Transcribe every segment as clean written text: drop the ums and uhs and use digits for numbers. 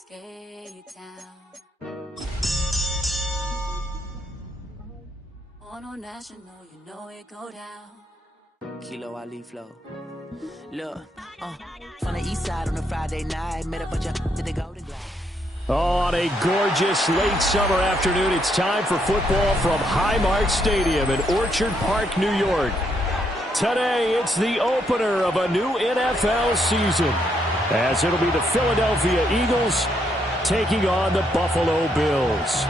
skate town. On no national, you know it go down. Kilo Ali flow. Look, from the east side on a Friday night, met a bunch of did they go to glass. On a gorgeous late summer afternoon, it's time for football from Highmark Stadium in Orchard Park, New York. Today, it's the opener of a new NFL season, as it'll be the Philadelphia Eagles taking on the Buffalo Bills.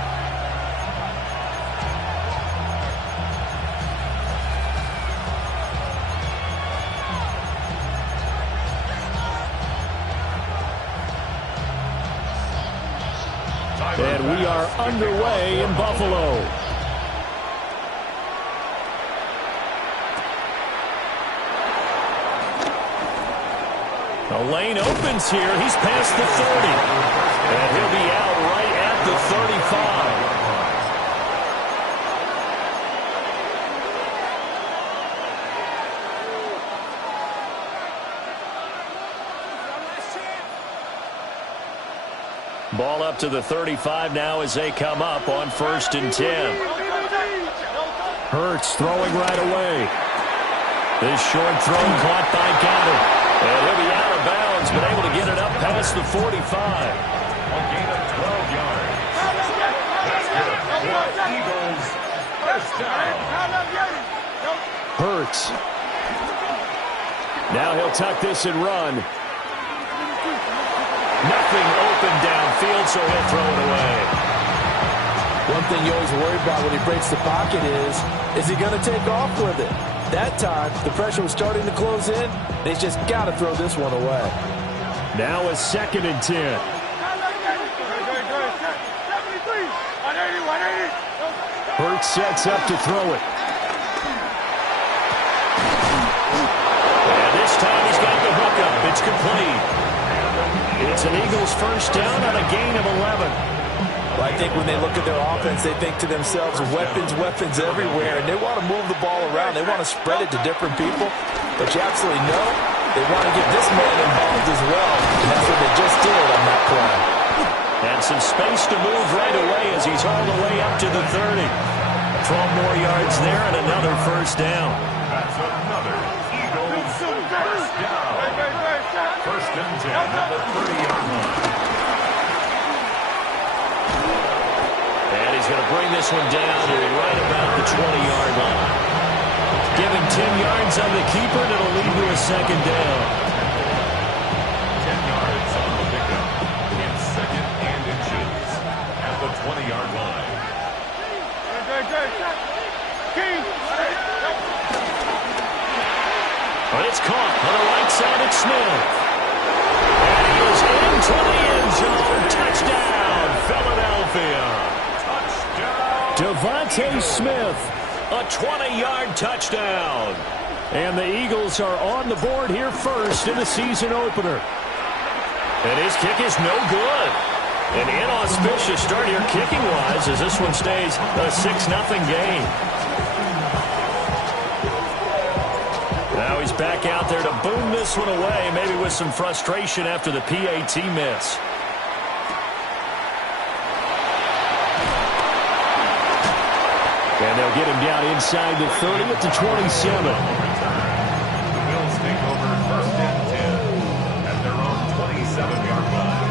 And we are underway in Buffalo. The lane opens here. He's past the 30. And he'll be out right at the 35. Ball up to the 35 now as they come up on 1st and 10. Hurts throwing right away. This short throw caught by Goddard. And he'll be out of bounds, but able to get it up past the 45. A gain of 12 yards. That's good. Eagles, first down. Hurts. Now he'll tuck this and run. Nothing open downfield, so he'll throw it away. One thing you always worry about when he breaks the pocket is he going to take off with it? That time, the pressure was starting to close in. They just got to throw this one away. Now a 2nd and 10. Hurts sets up to throw it. And this time he's got the hook up. It's complete. It's an Eagles first down on a gain of 11. Well, I think when they look at their offense, they think to themselves, weapons everywhere, and they want to move the ball around. They want to spread it to different people, but you absolutely know they want to get this man involved as well, and that's what they just did on that play. And some space to move right away as he's all the way up to the 30. 12 more yards there and another first down. That's another Eagles first down. First and 10 at the 30-yard line. And he's going to bring this one down to right about the 20-yard line. Give him 10 yards on the keeper, and it'll lead to a second down. 10 yards on the pickup. It's 2nd and inches at the 20-yard line. But it's caught on the right side of Smith. And he is into the end zone. Touchdown, Philadelphia. Touchdown. Devontae Smith, a 20-yard touchdown. And the Eagles are on the board here first in the season opener. And his kick is no good. An inauspicious start here kicking-wise as this one stays a 6-0 game. Now he's back out there to boom this one away, maybe with some frustration after the PAT miss. And they'll get him down inside the 30 at the 27. The Bills take over 1st and 10 at their own 27-yard line.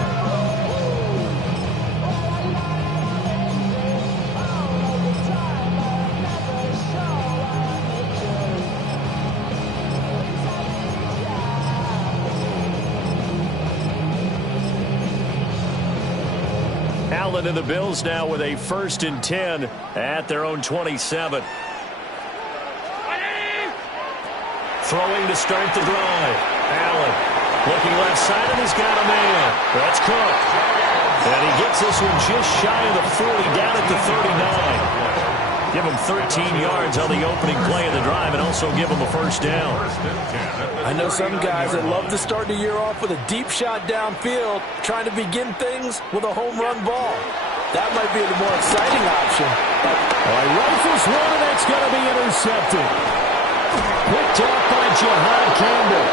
Allen and the Bills now with a 1st and 10 at their own 27. Throwing to start the drive. Allen looking left side, and he's got a man. That's Cook. And he gets this one just shy of the 40, down at the 39. Give him 13 yards on the opening play of the drive and also give him a first down. I know some guys that love to start the year off with a deep shot downfield, trying to begin things with a home run ball. That might be the more exciting option. He rifles one, and that's going to be intercepted. Picked off by Jahad Campbell.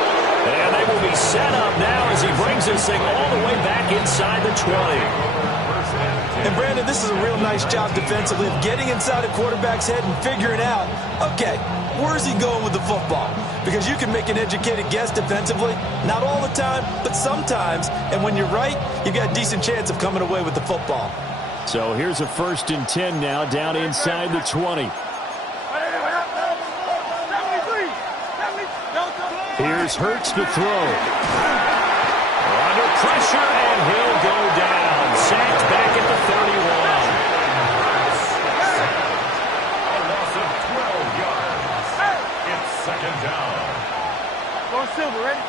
And they will be set up now as he brings this thing all the way back inside the 20. And, Brandon, this is a real nice job defensively of getting inside a quarterback's head and figuring out, okay, where's he going with the football? Because you can make an educated guess defensively, not all the time, but sometimes. And when you're right, you've got a decent chance of coming away with the football. So here's a 1st and 10 now down inside the 20. Here's Hurts to throw. Under pressure, and he'll go down. Sacked back at the 31. A loss of 12 yards. It's 2nd down. Going silver, ready?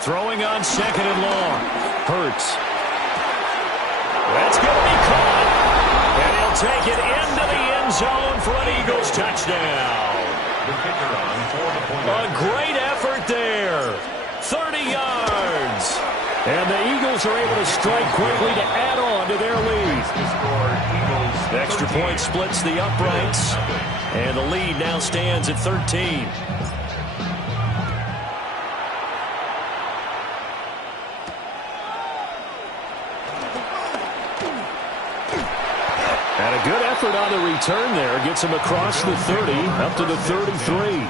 Throwing on 2nd and long. Hurts. That's going to be caught. And he'll take it into the end zone for an Eagles touchdown. The kicker on for the point. A great effort there. 30 yards. And the Eagles are able to strike quickly to add on to their lead. The extra point splits the uprights. And the lead now stands at 13. And a good effort on the return there. Gets him across the 30, up to the 33.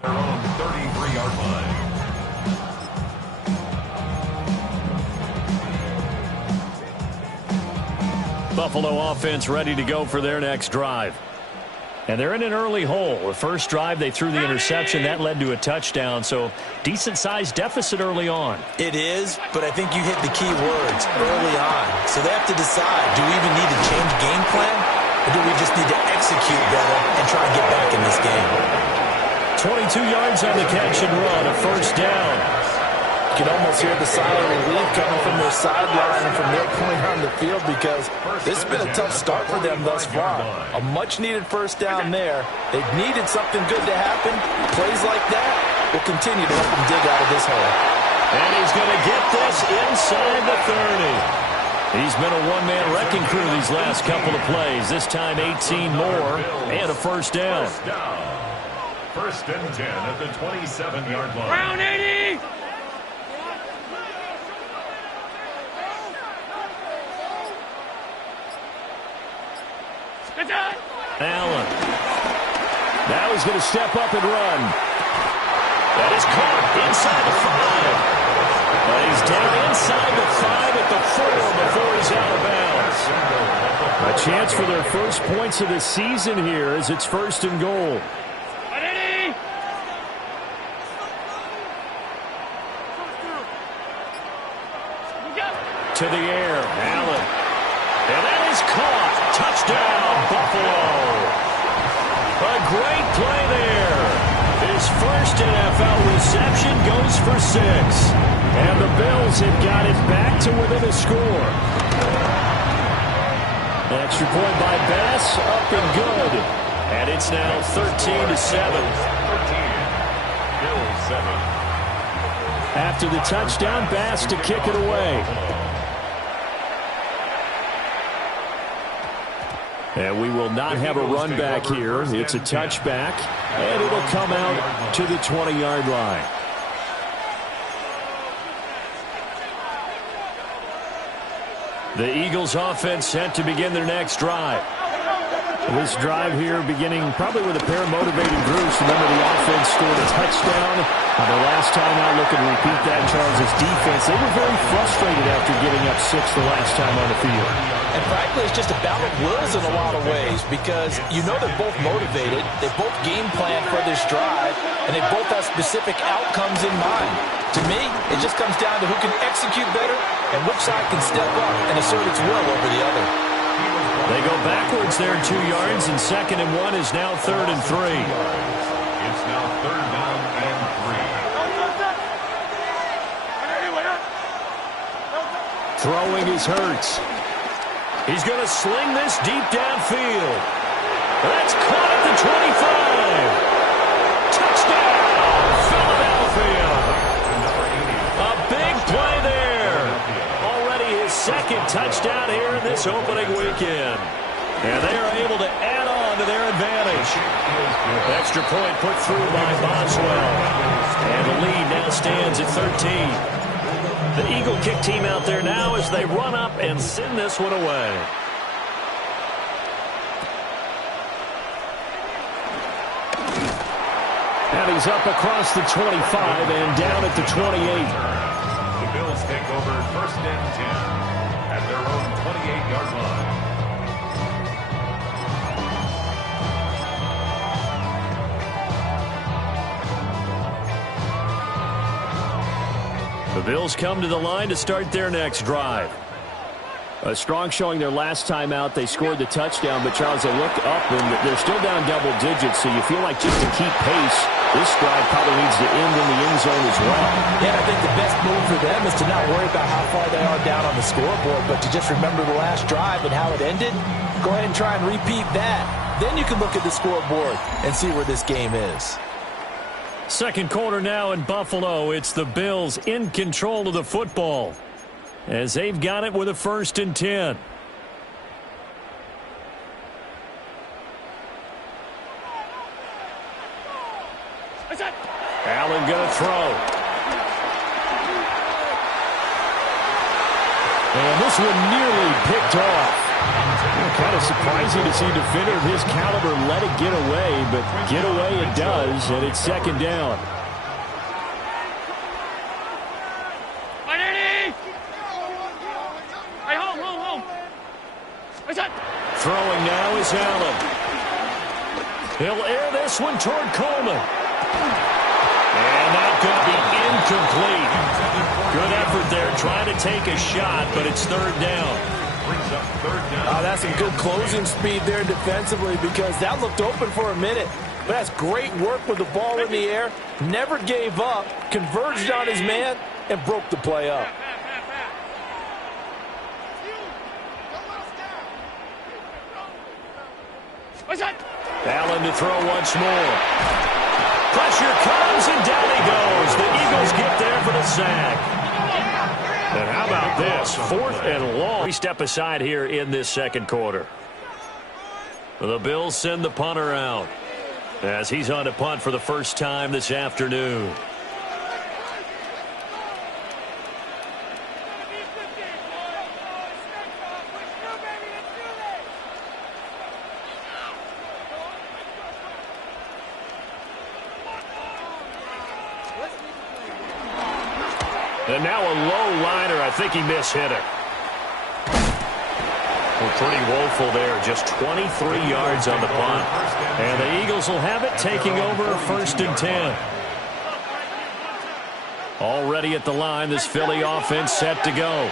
Their own 33-yard line. Buffalo offense ready to go for their next drive. And they're in an early hole. The first drive, they threw the interception. That led to a touchdown, so decent-sized deficit early on. It is, but I think you hit the key words early on. So they have to decide, do we even need to change game plan, or do we just need to execute better and try and get back in this game? 22 yards on the catch and run, a 1st down. You can almost hear the sigh of relief coming from their sideline and from their point on the field because this has been a tough start for them thus far. A much-needed 1st down there. They've needed something good to happen. Plays like that will continue to help them dig out of this hole. And he's going to get this inside the 30. He's been a one-man wrecking crew these last couple of plays. This time 18 more and a 1st down. 1st and 10 at the 27-yard line. Round 80! Allen. Now he's going to step up and run. That is caught inside the 5. But he's down inside the 5 at the 4 before he's out of bounds. A chance for their first points of the season here as it's 1st and goal. To the air, Allen. And that is caught. Touchdown, Buffalo. A great play there. His first NFL reception goes for 6. And the Bills have got it back to within a score. Extra point by Bass, up and good. And it's now 13-7. 13. Bills 7. After the touchdown, Bass to kick it away. And we will not have a run back here. It's a touchback, and it'll come out to the 20-yard line. The Eagles offense set to begin their next drive. This drive here beginning probably with a pair of motivated groups. Remember, the offense scored a touchdown. The last time out, looking to repeat that, Charles' defense, they were very frustrated after giving up 6 the last time on the field. And frankly, it's just a battle of wills in a lot of ways because you know they're both motivated, they both game plan for this drive, and they both have specific outcomes in mind. To me, it just comes down to who can execute better and which side can step up and assert its will over the other. They go backwards there 2 yards, and 2nd and 1 is now 3rd and 3. It's now 3rd down and 3. always hurts. He's going to sling this deep downfield. That's caught at the 25. Touchdown, Philadelphia. A big play there. Already his second touchdown here in this opening weekend. And they are able to add on to their advantage. Extra point put through by Boswell. And the lead now stands at 13. The Eagle kick team out there now as they run up and send this one away. And he's up across the 25 and down at the 28. The Bills take over 1st and 10 at their own 28-yard line. The Bills come to the line to start their next drive. A strong showing their last time out. They scored the touchdown, but Charles, they looked up and they're still down double digits, so you feel like just to keep pace, this drive probably needs to end in the end zone as well. Yeah, I think the best move for them is to not worry about how far they are down on the scoreboard, but to just remember the last drive and how it ended. Go ahead and try and repeat that. Then you can look at the scoreboard and see where this game is. Second quarter now in Buffalo. It's the Bills in control of the football as they've got it with a 1st and 10. Allen going to throw. And this one nearly picked off. Kind of surprising to see a defender of his caliber let it get away, but get away it does, and it's 2nd down. Throwing now is Allen. He'll air this one toward Coleman. And that's going to be incomplete. Good effort there, trying to take a shot, but it's 3rd down. That's some good closing speed there defensively because that looked open for a minute. But that's great work with the ball in the air. Never gave up, converged on his man, and broke the play up. Allen to throw once more. Pressure comes, and down he goes. The Eagles get there for the sack. And how about this? 4th and long. We step aside here in this second quarter. The Bills send the punter out as he's on to punt for the first time this afternoon. And now a low liner. I think he mishit it. Well, pretty woeful there. Just 23 yards on the punt. And the Eagles will have it, taking over 1st and 10. Already at the line, this Philly offense set to go.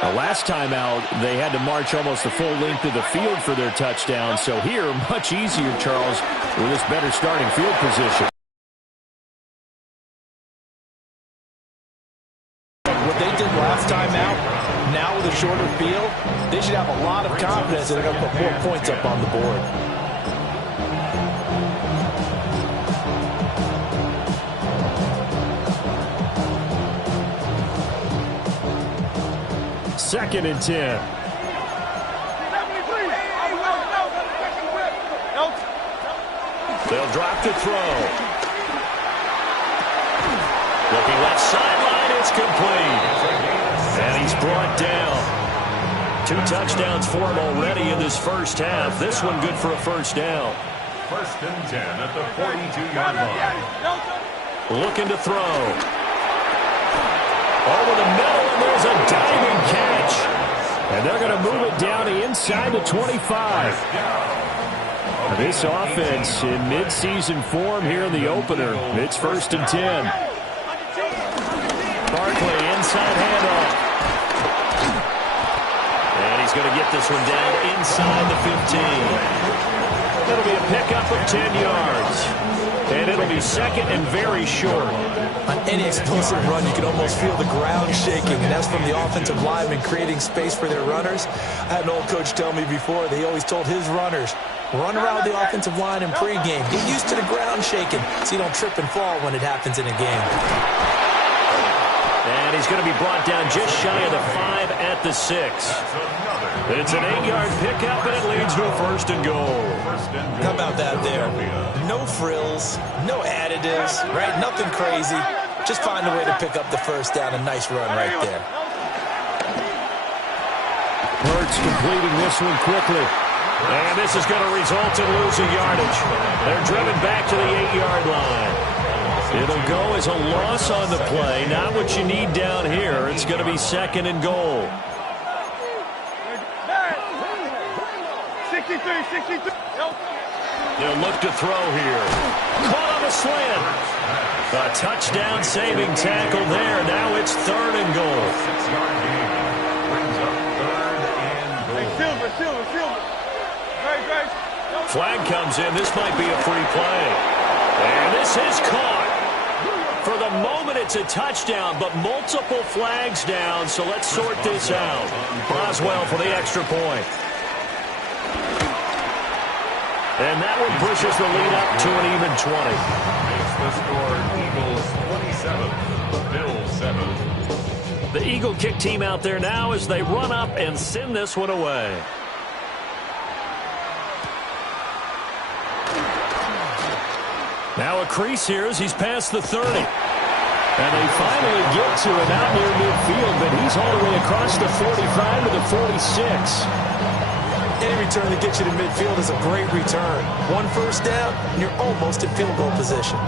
The last time out, they had to march almost the full length of the field for their touchdown. So here, much easier, Charles, with this better starting field position. What they did last time out, now with a shorter field, they should have a lot of confidence that they're going to put more points up on the board. Second and 10. They'll drop to throw. Looking left sideline, it's complete. And he's brought down. 2 touchdowns for him already in this first half. This one good for a 1st down. 1st and 10 at the 42-yard line. Looking to throw. Over the middle, and there's a diving catch. And they're going to move it down inside the 25. This offense in midseason form here in the opener. It's 1st and 10. Barkley, inside handoff. And he's going to get this one down inside the 15. It'll be a pickup of 10 yards. And it'll be 2nd and very short. On any explosive run, you can almost feel the ground shaking, and that's from the offensive linemen creating space for their runners. I had an old coach tell me before, they always told his runners, run around the offensive line in pregame. Get used to the ground shaking so you don't trip and fall when it happens in a game. And he's going to be brought down just shy of the 5 at the 6. It's an 8-yard pickup, and it leads to a 1st and goal. How about that there? No frills, no additives, right? Nothing crazy. Just find a way to pick up the 1st down. A nice run right there. Hurts completing this one quickly. And this is going to result in losing yardage. They're driven back to the 8-yard line. It'll go as a loss on the play. Not what you need down here. It's going to be 2nd and goal. 63. They'll look to throw here. Caught on a slant. A touchdown saving tackle there. Now it's 3rd and goal. 6-yard gain. Brings up 3rd and goal. Hey, Silver. Great. Flag comes in. This might be a free play. And this is caught. For the moment, it's a touchdown, but multiple flags down, so let's sort this out. Boswell for the extra point. And that one pushes the lead up to an even 20. Makes the score Eagles 27, Bills 7. The Eagle kick team out there now as they run up and send this one away. Now a crease here as he's past the 30. And they finally get to it out near midfield, but he's all the way across the 45 to the 46. Any return that gets you to midfield is a great return. 1 first down, and you're almost in field goal position.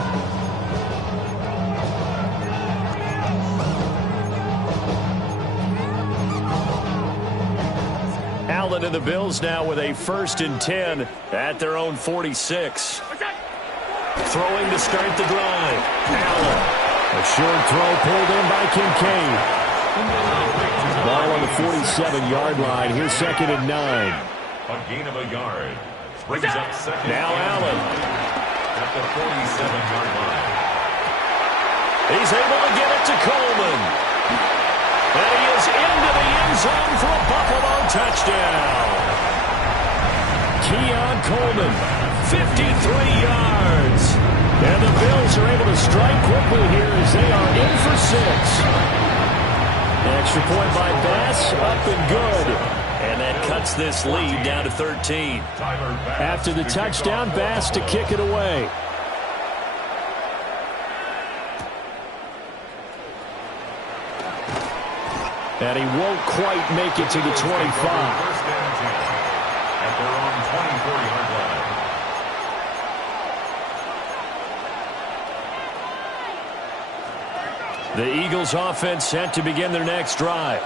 Allen and the Bills now with a 1st and 10 at their own 46. Throwing to start the drive. Allen. A short throw pulled in by Kincaid. Ball on the 47-yard line. Here's 2nd and 9. A gain of a yard. Brings up 2nd. Now Allen. At the 47-yard line. He's able to get it to Coleman. And he is into the end zone for a Buffalo touchdown. Keon Coleman, 53 yards. And the Bills are able to strike quickly here as they are in for 6. Extra point by Bass, up and good. And that cuts this lead down to 13. After the touchdown, Bass to kick it away. And he won't quite make it to the 25. 1st and 10 at their own 24-yard line. The Eagles offense set to begin their next drive.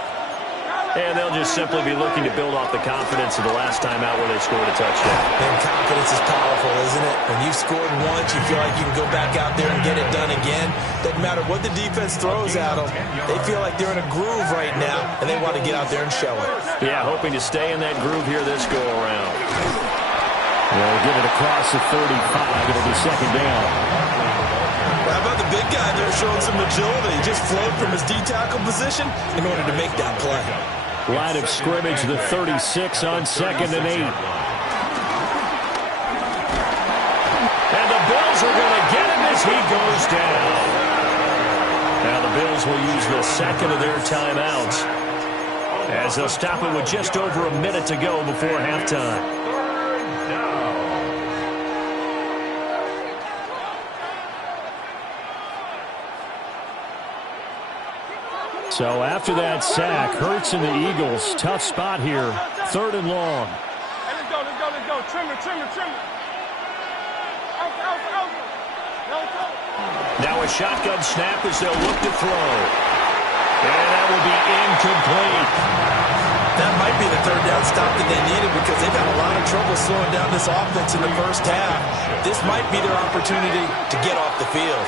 And they'll just simply be looking to build off the confidence of the last time out where they scored a touchdown. And confidence is powerful, isn't it? When you've scored once, you feel like you can go back out there and get it done again. Doesn't matter what the defense throws at them. They feel like they're in a groove right now, and they want to get out there and show it. Yeah, hoping to stay in that groove here this go-around. They'll get it across the 35. It'll be 2nd down. How about the big guy there showing some agility? He just flowed from his D-tackle position in order to make that play. Line of scrimmage, the 36 on 2nd and 8. And the Bills are going to get him as he goes down. Now the Bills will use the 2nd of their timeouts as they'll stop it with just over a minute to go before halftime. So after that sack, Hurts and the Eagles, tough spot here, 3rd and long. Hey, let's go. Trim it. Out. Now a shotgun snap as they'll look to throw. And that will be incomplete. That might be the 3rd down stop that they needed because they've had a lot of trouble slowing down this offense in the first half. This might be their opportunity to get off the field.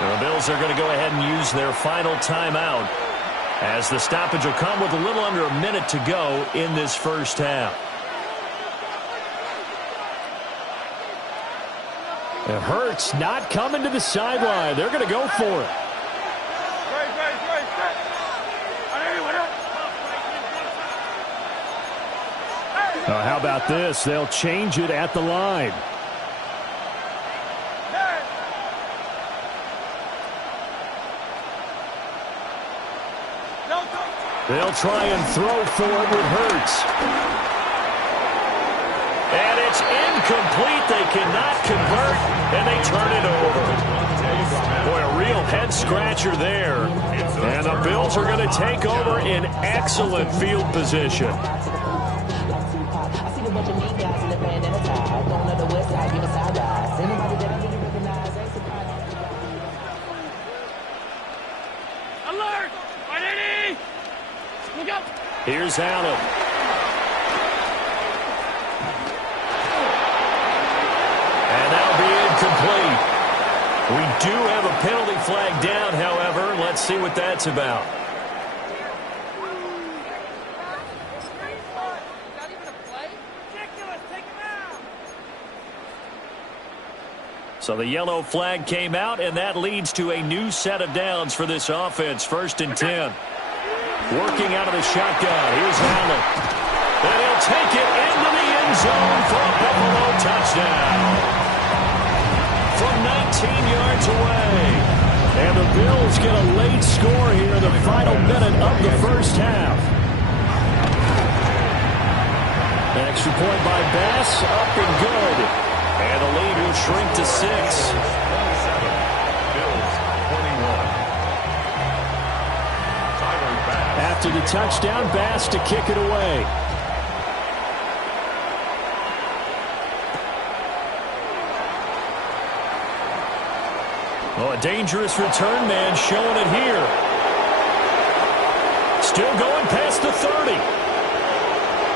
So the Bills are going to go ahead and use their final timeout as the stoppage will come with a little under a minute to go in this first half. Hurts not coming to the sideline. They're going to go for it. How about this? They'll change it at the line. They'll try and throw for it with Hurts. And it's incomplete. They cannot convert, and they turn it over. Boy, a real head-scratcher there. And the Bills are going to take over in excellent field position. Alert! Ready? Look out! Here's Allen. And that'll be incomplete. We do have a penalty flag down, however. Let's see what that's about. So the yellow flag came out, and that leads to a new set of downs for this offense. 1st and 10. Working out of the shotgun. Here's Allen. And he'll take it into the end zone for a Buffalo touchdown. From 19 yards away. And the Bills get a late score here in the final minute of the first half. An extra point by Bass. Up and good. And the lead will shrink to 6. 27, Bills 21. Tyler Bass. After the touchdown, Bass to kick it away. Oh, a dangerous return man showing it here. Still going past the 30.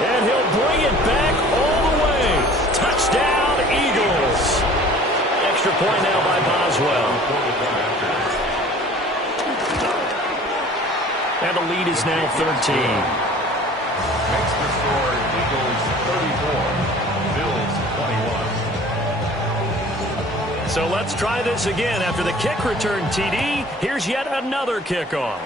And he'll bring it back all the way. Touchdown, Eagles. Extra point now by Boswell. And the lead is now 13. Makes the score Eagles 34, Bills 21. So let's try this again. After the kick return TD, here's yet another kickoff.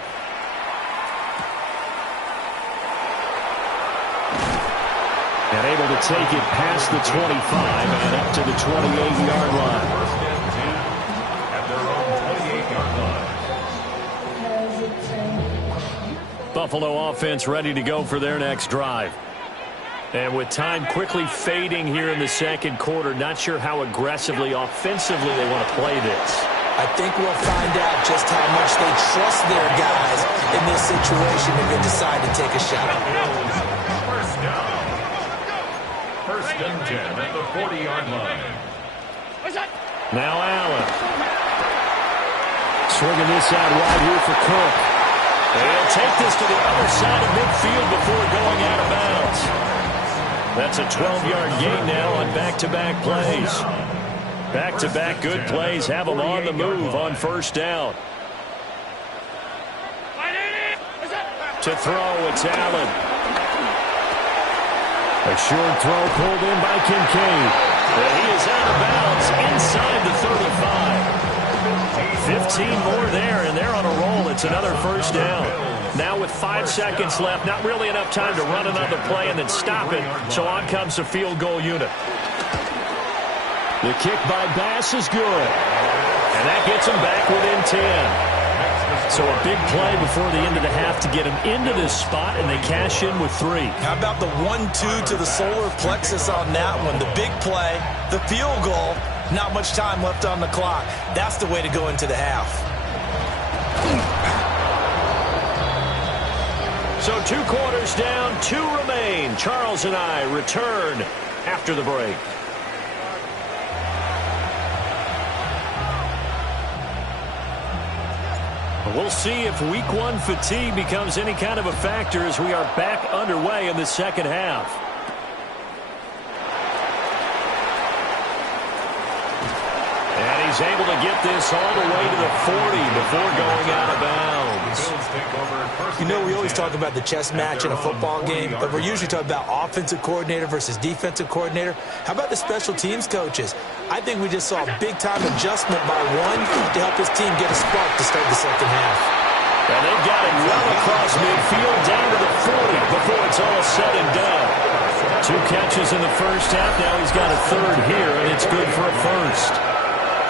And able to take it past the 25 and up to the 28-yard line. 1st and 10 at their own 28-yard line. Buffalo offense ready to go for their next drive. And with time quickly fading here in the second quarter, not sure how aggressively, offensively they want to play this. I think we'll find out just how much they trust their guys in this situation if they decide to take a shot. First down. 1st and 10 at the 40-yard line. Now Allen. Swinging this out wide here for Cook. And he'll take this to the other side of midfield before going out of bounds. That's a 12-yard gain now on back-to-back plays. Back-to-back good plays have them on the move on 1st down. To throw, it's Allen. A short throw pulled in by Kincaid. And he is out of bounds inside the 35. 15 more there, and they're on a roll. It's another 1st down. Now with 5 seconds left, not really enough time to run another play and then stop it. So on comes the field goal unit. The kick by Bass is good. And that gets him back within 10. So a big play before the end of the half to get him into this spot, and they cash in with 3. How about the 1-2 to the solar plexus on that one? The big play, the field goal, not much time left on the clock. That's the way to go into the half. So 2 quarters down, 2 remain. Charles and I return after the break. We'll see if week 1 fatigue becomes any kind of a factor as we are back underway in the second half. And he's able to get this all the way to the 40 before going out of bounds. You know, we always talk about the chess match in a football game, but we're usually talking about offensive coordinator versus defensive coordinator. How about the special teams coaches? I think we just saw a big-time adjustment by one to help his team get a spark to start the second half. And they've got it well across midfield down to the 40 before it's all said and done. 2 catches in the first half. Now he's got a third here, and it's good for a first.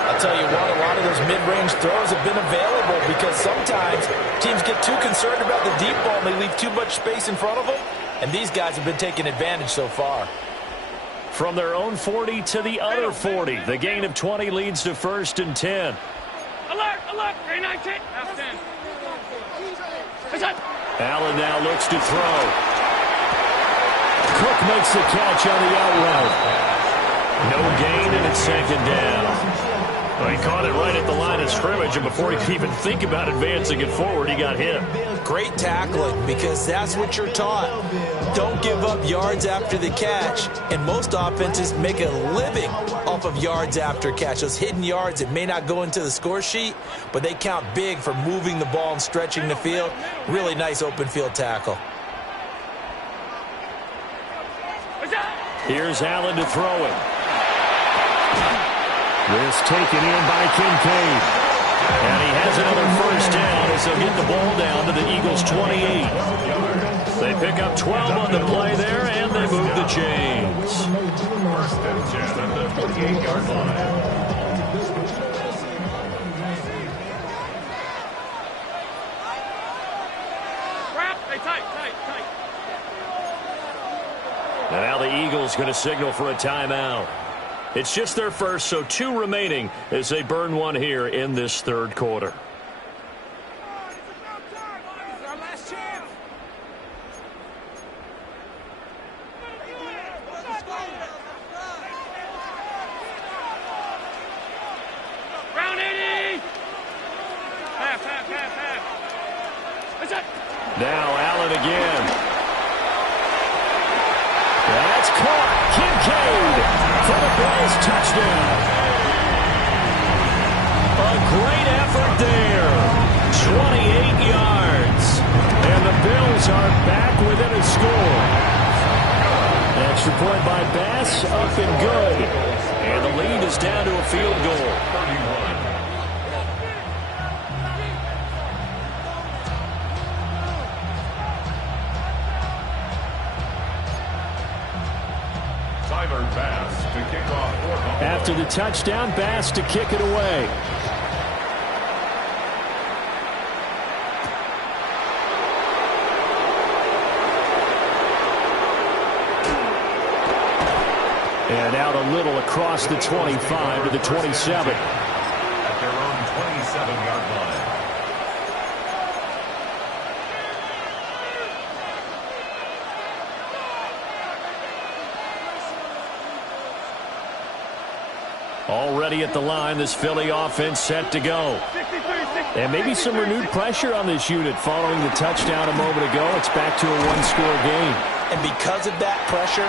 I'll tell you what, a lot of those mid-range throws have been available because sometimes teams get too concerned about the deep ball and they leave too much space in front of them, and these guys have been taking advantage so far. From their own 40 to the other 40, the gain of 20 leads to 1st and 10. Alert, alert, 19. Half 10. Allen now looks to throw. Cook makes the catch on the out route. No gain, and it's 2nd down. Well, he caught it right at the line of scrimmage, and before he could even think about advancing it forward, he got hit. Great tackling, because that's what you're taught. Don't give up yards after the catch, and most offenses make a living off of yards after catch. Those hidden yards that may not go into the score sheet, but they count big for moving the ball and stretching the field. Really nice open field tackle. Here's Allen to throw it. This taken in by Kincaid. And he has another 1st down as they'll get the ball down to the Eagles' 28. They pick up 12 on the play there, and they move the chains. 1st and 10 at the 48-yard line. And now the Eagles going to signal for a timeout. It's just their first, so 2 remaining as they burn one here in this 3rd quarter. Round 80. Half. Now Allen again. That's caught. Kincaid for the Bills touchdown. A great effort there. 28 yards. And the Bills are back within a score. Extra point by Bass, up and good. And the lead is down to a field goal. 31. After the touchdown, Bass to kick it away. And out a little across the 25 to the 27. At their own 27-yard line. Already at the line, this Philly offense set to go. And maybe some renewed pressure on this unit following the touchdown a moment ago. It's back to a 1-score game. And because of that pressure,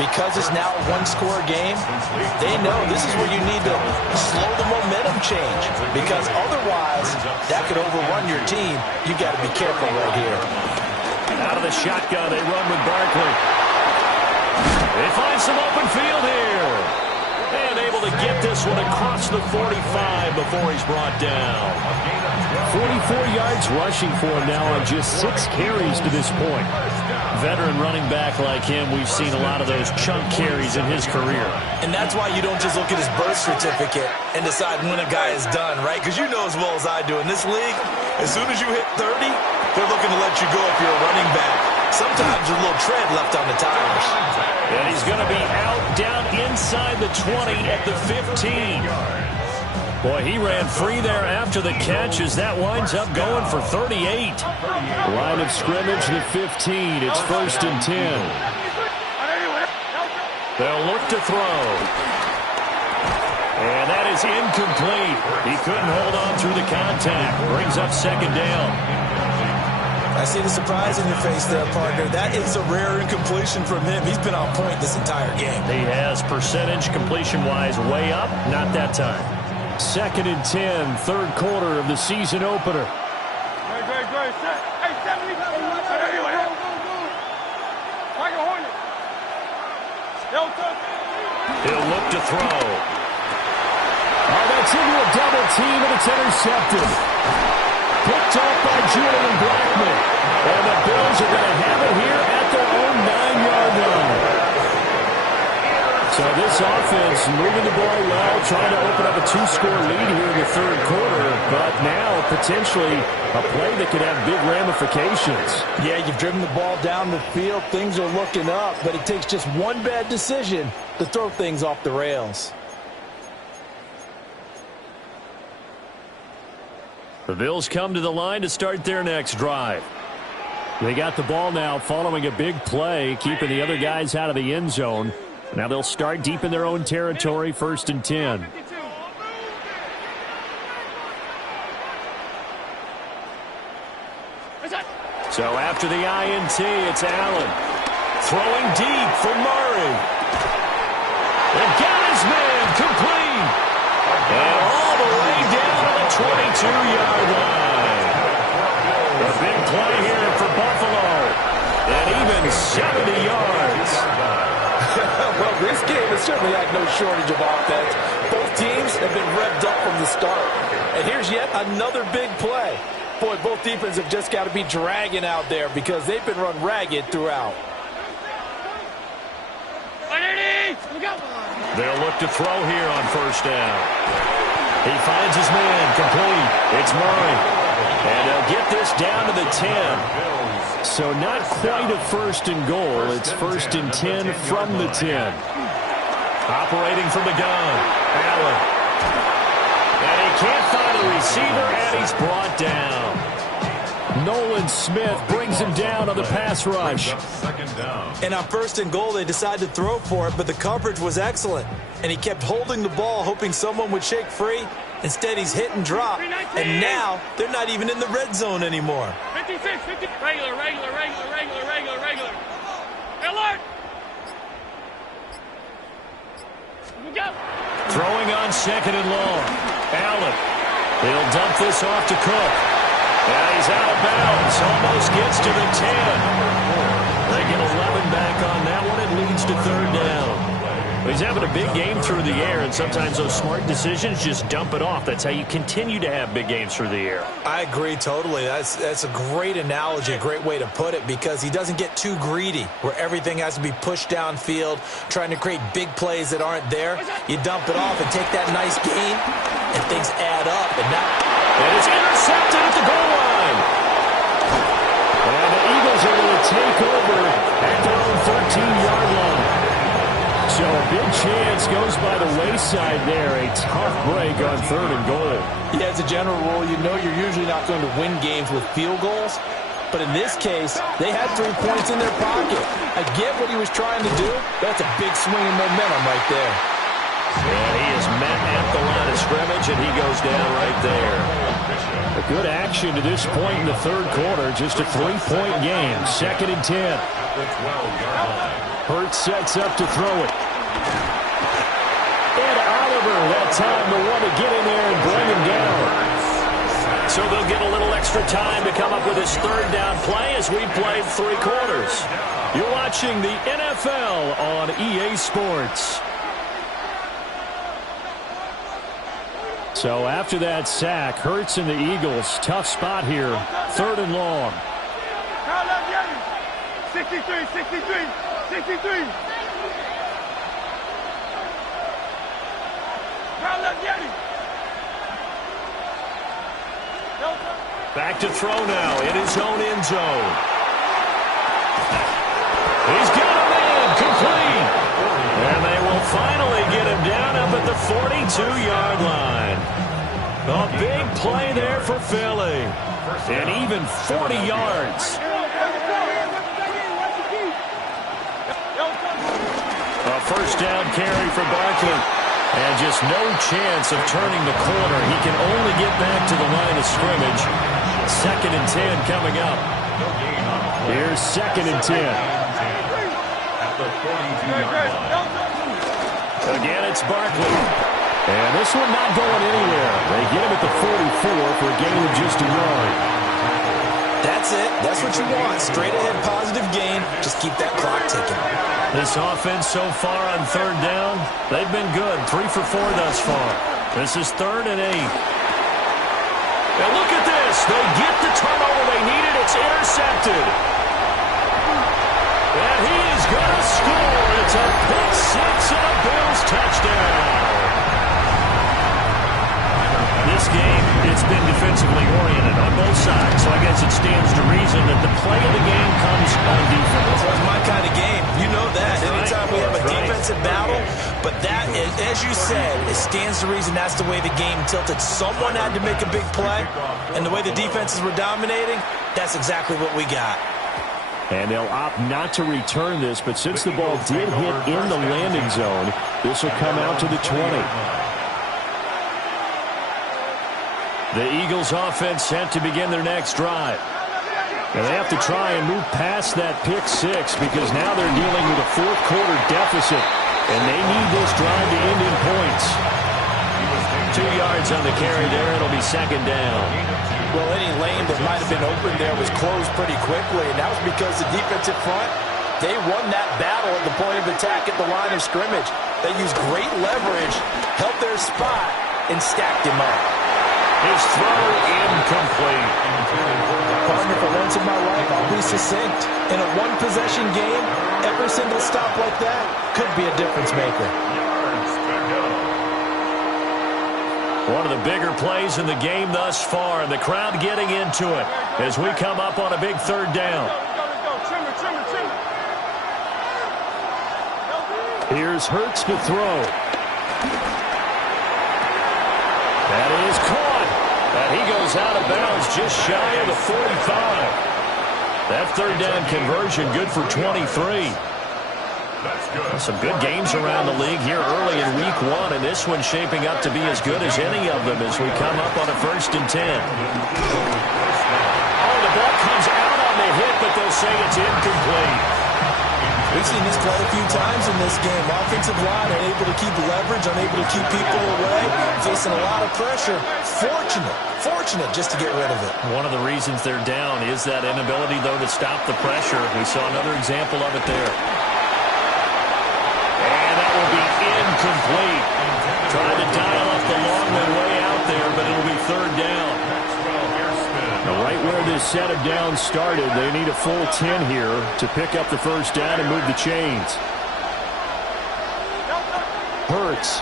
because it's now a 1-score game, they know this is where you need to slow the momentum change. Because otherwise, that could overrun your team. You've got to be careful right here. Out of the shotgun, they run with Barkley. They find some open field here. And able to get this one across the 45 before he's brought down. 44 yards rushing for him now on just 6 carries to this point. Veteran running back like him, we've seen a lot of those chunk carries in his career. And that's why you don't just look at his birth certificate and decide when a guy is done, right? Because you know as well as I do, in this league, as soon as you hit 30, they're looking to let you go if you're a running back. Sometimes there's a little tread left on the tires. And he's going to be out down inside the 20 at the 15. Boy, he ran free there after the catch as that winds up going for 38. Line of scrimmage, the 15. It's 1st and 10. They'll look to throw. And that is incomplete. He couldn't hold on through the contact. Brings up 2nd down. I see the surprise in your face there, partner. That is a rare incompletion from him. He's been on point this entire game. He has percentage completion-wise way up. Not that time. 2nd and 10, 3rd quarter of the season opener. He'll look to throw. Oh, that's into a double team, and it's intercepted. Picked off by Julian Blackman. And the Bills are going to have it here at their own 9-yard line. So this offense moving the ball well, trying to open up a 2-score lead here in the third quarter, but now potentially a play that could have big ramifications. Yeah, you've driven the ball down the field. Things are looking up, but it takes just one bad decision to throw things off the rails. The Bills come to the line to start their next drive. They got the ball now following a big play, keeping the other guys out of the end zone. Now they'll start deep in their own territory, 1st and 10. So after the INT, it's Allen. Throwing deep for Murray. They've got his man complete. And all the way down to the 22-yard line. A big play here for Buffalo. And even 70 yards. Well, this game has certainly had no shortage of offense. Both teams have been revved up from the start. And here's yet another big play. Boy, both defenses have just got to be dragging out there because they've been run ragged throughout. They'll look to throw here on 1st down. He finds his man complete. It's Murray. And they'll get this down to the 10. So not quite a 1st and goal. It's 1st and 10 from the 10. Operating from the gun. Allen. And he can't find a receiver, and he's brought down. Nolan Smith brings him down on the pass rush. And on 1st and goal, they decided to throw for it, but the coverage was excellent. And he kept holding the ball, hoping someone would shake free. Instead, he's hit and drop. And now, they're not even in the red zone anymore. 56, 50. Regular. Alert! Go. Throwing on 2nd and long. Allen. He'll dump this off to Cook. And he's out of bounds. Almost gets to the 10. They get 11 back on that one. It leads to 3rd down. He's having a big game through the air, and sometimes those smart decisions just dump it off. That's how you continue to have big games through the air. I agree totally. That's a great analogy, a great way to put it, because he doesn't get too greedy where everything has to be pushed downfield, trying to create big plays that aren't there. You dump it off and take that nice gain, and things add up. And it's intercepted at the goal line. And the Eagles are going to take over at their own 13-yard line. So a big chance goes by the wayside there. A tough break on 3rd and goal. Yeah, as a general rule, you know you're usually not going to win games with field goals. But in this case, they had 3 points in their pocket. I get what he was trying to do. That's a big swing of momentum right there. And he is met at the line of scrimmage, and he goes down right there. A good action to this point in the third quarter. Just a 3-point game. 2nd and 10. Hurts sets up to throw it. And Oliver, that time the one to get in there and bring him down. So they'll get a little extra time to come up with his 3rd down play as we play 3 quarters. You're watching the NFL on EA Sports. So after that sack, Hurts and the Eagles, tough spot here. 3rd and long. 63. Back to throw now in his own end zone. He's got a man complete. And they will finally get him down up at the 42-yard line. A big play there for Philly. And even 40 yards. A 1st down carry for Barkley. And just no chance of turning the corner. He can only get back to the line of scrimmage. 2nd and 10 coming up. Here's 2nd and 10. Again, it's Barkley. And this one not going anywhere. They get him at the 44 for a gain of just a yard. That's it. That's what you want. Straight ahead positive gain. Just keep that clock ticking. This offense so far on 3rd down, they've been good. 3 for 4 thus far. This is 3rd and 8. And look at this. They get the turnover they needed. It's intercepted. And And he is going to score. It's a pick six and a Bills touchdown. This game, it's been defensively oriented on both sides, so I guess it stands to reason that the play of the game comes on defense. That's my kind of game. You know that. Anytime we have a defensive battle, but that, as you said, it stands to reason that's the way the game tilted. Someone had to make a big play, and the way the defenses were dominating, that's exactly what we got. And they'll opt not to return this, but since the ball did hit in the landing zone, this will come out to the 20. The Eagles offense set to begin their next drive. And they have to try and move past that pick six because now they're dealing with a fourth quarter deficit. And they need this drive to end in points. 2 yards on the carry there. It'll be second down. Well, any lane that might have been open there was closed pretty quickly, and that was because the defensive front, they won that battle at the point of attack at the line of scrimmage. They used great leverage, held their spot, and stacked him up. His throw incomplete. Partner, for once in my life, I'll be succinct. In a one-possession game, every single stop like that could be a difference maker. One of the bigger plays in the game thus far, and the crowd getting into it as we come up on a big third down. Here's Hurts to throw. That is caught. And he goes out of bounds just shy of the 45. That third down conversion good for 23. Some good games around the league here early in week one, and this one's shaping up to be as good as any of them as we come up on a 1st and 10. Oh, the ball comes out on the hit, but they'll say it's incomplete. We've seen this quite a few times in this game. Offensive line unable to keep leverage, unable to keep people away, facing a lot of pressure. Fortunate just to get rid of it. One of the reasons they're down is that inability, though, to stop the pressure. We saw another example of it there. And that will be incomplete. Trying to dial up the long way out there, but it'll be third down. Now, right where this set of downs started, they need a full 10 here to pick up the first down and move the chains. Hurts.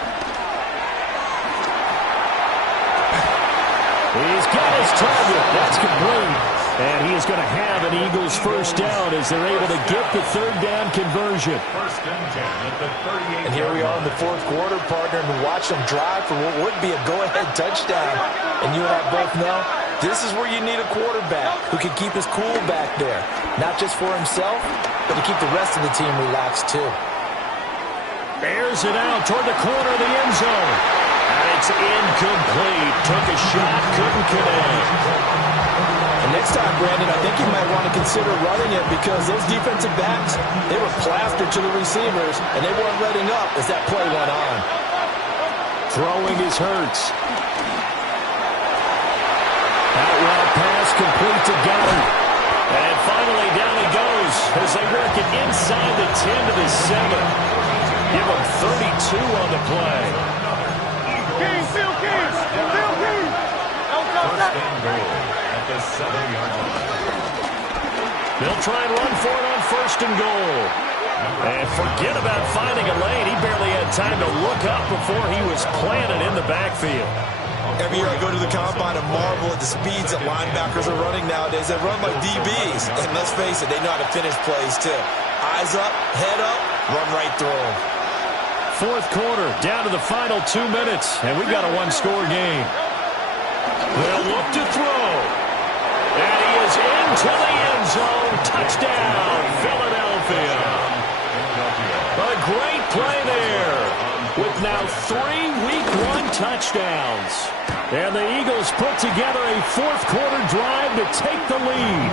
He's got his target. That's complete. And he is going to have an Eagles first down as they're able to get the third down conversion. And here we are in the fourth quarter, partner, and watch them drive for what would be a go-ahead touchdown. And you and I both know this is where you need a quarterback who can keep his cool back there. Not just for himself, but to keep the rest of the team relaxed too. Airs it out toward the corner of the end zone. And it's incomplete. Took a shot, couldn't connect. And next time, Brandon, I think you might want to consider running it because those defensive backs, they were plastered to the receivers, and they weren't letting up as that play went on. Throwing his Hurts. Out route pass complete to Goddard. And finally down he goes as they work it inside the 10 to the 7. Give him 32 on the play. Phil King. First and goal at the 7-yard line. They'll try and run for it on 1st and goal. And forget about finding a lane. He barely had time to look up before he was planted in the backfield. Every year I go to the combine and marvel at the speeds that linebackers are running nowadays. They run like DBs. And let's face it, they know how to finish plays too. Eyes up, head up, run right through them. Fourth quarter, down to the final 2 minutes, and we've got a one-score game. They'll look to throw. And he is into the end zone. Touchdown, Philadelphia. A great play there with now 3 Week 1 touchdowns. And the Eagles put together a fourth quarter drive to take the lead.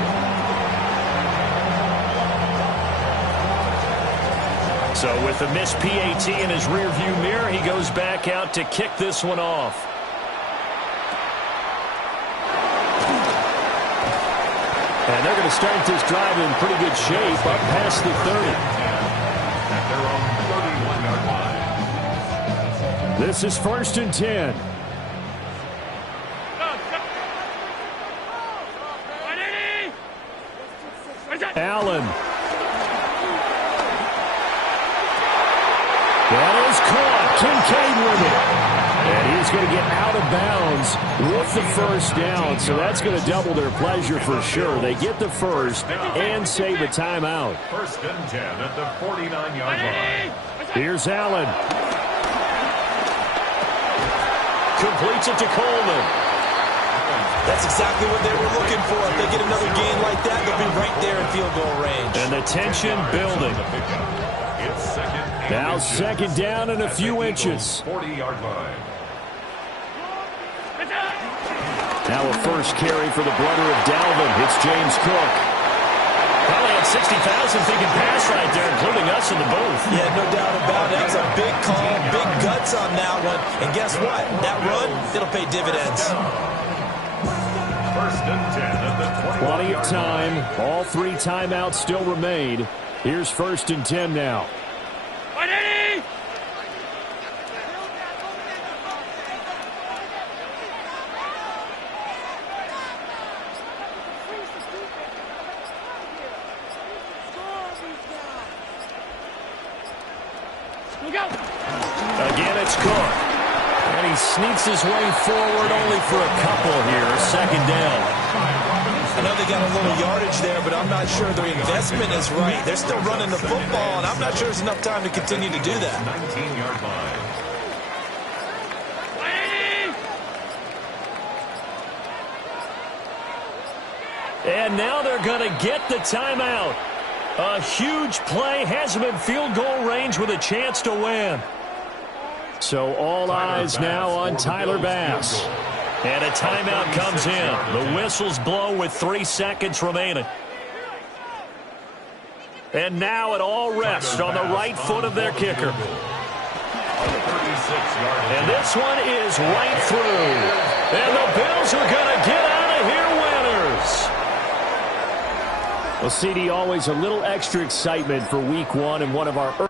So with the missed PAT in his rearview mirror, he goes back out to kick this one off. And they're going to start this drive in pretty good shape up past the 30. At their own 31-yard line. This is 1st and 10. Allen. going to get out of bounds with the first down, so that's going to double their pleasure for sure. They get the first and save a timeout. First and 10 at the 49-yard line. Here's Allen. Completes it to Coleman. That's exactly what they were looking for. If they get another gain like that, they'll be right there in field goal range. And the tension building. Now second down and a few inches. 40-yard line. Now a first carry for the brother of Dalvin. It's James Cook. Probably had 60,000 thinking pass right there, including us in the booth. Yeah, no doubt about it. That was a big call, big guts on that one. And guess what? That run, it'll pay dividends. First and 10 at the 21-yard line. Plenty of time. All three timeouts still remain. Here's first and 10 now. Again, it's Cook. And he sneaks his way forward only for a couple here. Second down. I know they got a little yardage there, but I'm not sure their investment is right. They're still running the football, and I'm not sure there's enough time to continue to do that. 19-yard line. And now they're going to get the timeout. A huge play has them in field goal range with a chance to win. So all eyes now on Tyler Bass. And a timeout comes in. The whistles blow with 3 seconds remaining. And now it all rests on the right foot of their kicker. And this one is right through. And the Bills are going to get out of here winners. Well, CD, always a little extra excitement for week one and one of our